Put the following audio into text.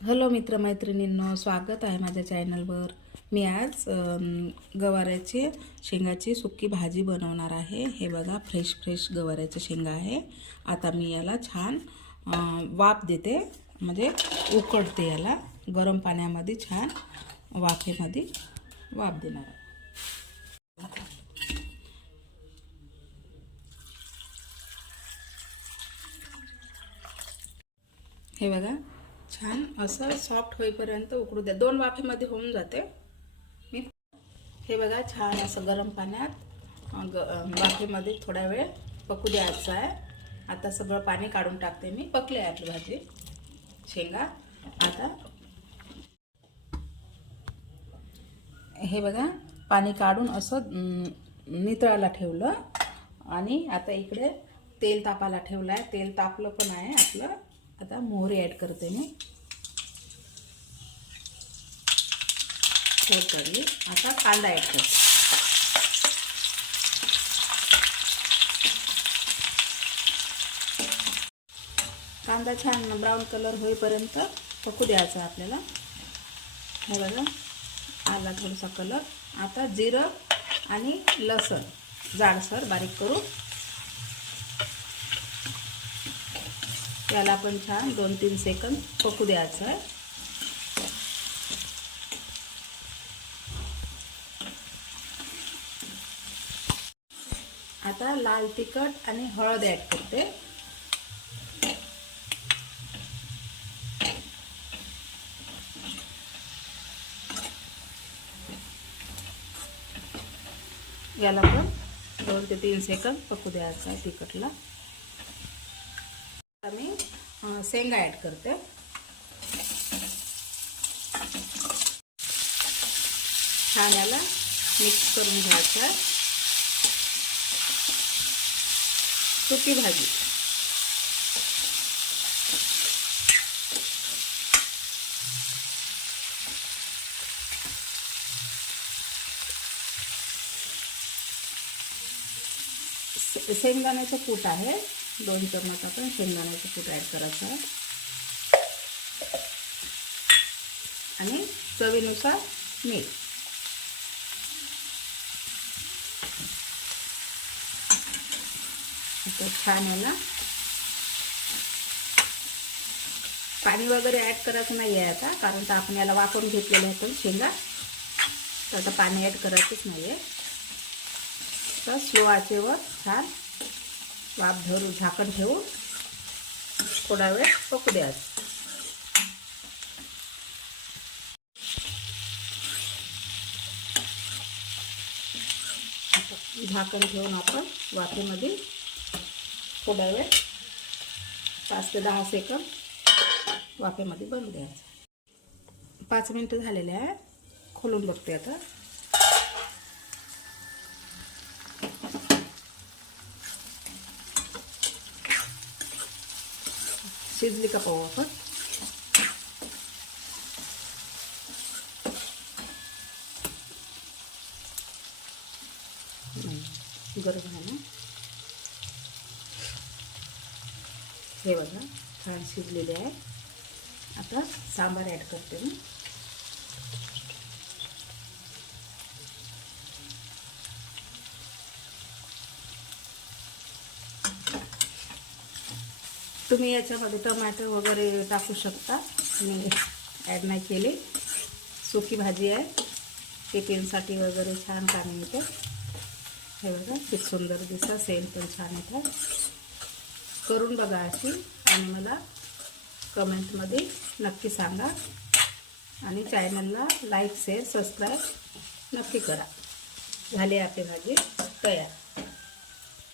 Hello मित्रमैत्रिणींनो स्वागत आहे माझ्या चॅनलवर. मी आज गवाऱ्याची शेंगाची सुकी भाजी बनवणार आहे. हे बघा फ्रेश फ्रेश गवाराच्या शेंगा आहे. आता मी याला छान वाफ देते. म्हणजे उकडते याला. गरम पाण्यामध्ये छान वाफेमध्ये वाफ देणार आहे. हे बघा छान असं सॉफ्ट होईपर्यंत उकडू द्या. दोन वाफेमध्ये होऊन जाते. मी हे बघा छान असं गरम पाण्यात ग वाफेमध्ये थोडा वेळ पकू द्यायचं आहे. आता सगळं पाणी काढून टाकते मी. पकले आहे आपली भाजी. शेंगा. आता हे बघा पाणी काढून असं नितळायला ठेवलं. आणि आता इकडे तेल तापायला ठेवलं आहे. तेल तापलं पण आहे आपलं. आता मोहरी ॲड करते मी. तेल कढली आता कांदा ॲड करते. कांदा छान ब्राऊन कलर होईपर्यंत पकू द्यायचा आपल्याला. हे बघा आला थोडासा कलर आता जिरं आणि लसण. जाडसर बारीक करू याला पण छान दोन तीन सेकंद पकू द्यायचं आहे. आता लाल तिखट आणि हळद ॲड करते. याला पण दोन ते तीन सेकंद पकू द्यायचं आहे तिखटला. शेंगा ॲड करते. छान याला मिक्स करून घ्यायचं सुकी भाजी. शेंगदाण्याचं कूट आहे. दोन चमच आपण शेंगदाण्याचं पीठ ॲड करायचं आहे. आणि चवीनुसार मीठ. आता छान याला पाणी वगैरे ॲड करायचं नाही आहे आता कारण तर आपण याला वापरून घेतलेलं होतं शेंगा. तर आता पाणी ॲड करायचंच नाही आहे तर स्लो आचेवर छान वाफ धरून झाकण ठेवून थोडा वेळ पकू द्यायचं झाकण ठेवून आपण वाफेमध्ये थोडा वेळ पाच ते दहा सेकंद वाफेमध्ये बंद द्यायचं. पाच मिनटं झालेले आहे खोलून बघते आता. शिजली का पाहू आपण? नाही, गरम आहे ना? हे बघा छान शिजलेले आहे. आता सांबार ॲड करते मी. तुम्ही याच्यामध्ये टमाटर वगैरे टाकू शकता. मी ॲड नाही केले. सुकी भाजी आहे. टिफिनसाठी वगैरे छान कामी येते. हे बघा खूप सुंदर दिसा सेम पण छान येतात करून बघा अशी आणि मला कमेंटमध्ये नक्की सांगा. आणि चॅनलला लाईक शेअर सबस्क्राईब नक्की करा. झाली आपली भाजी तयार.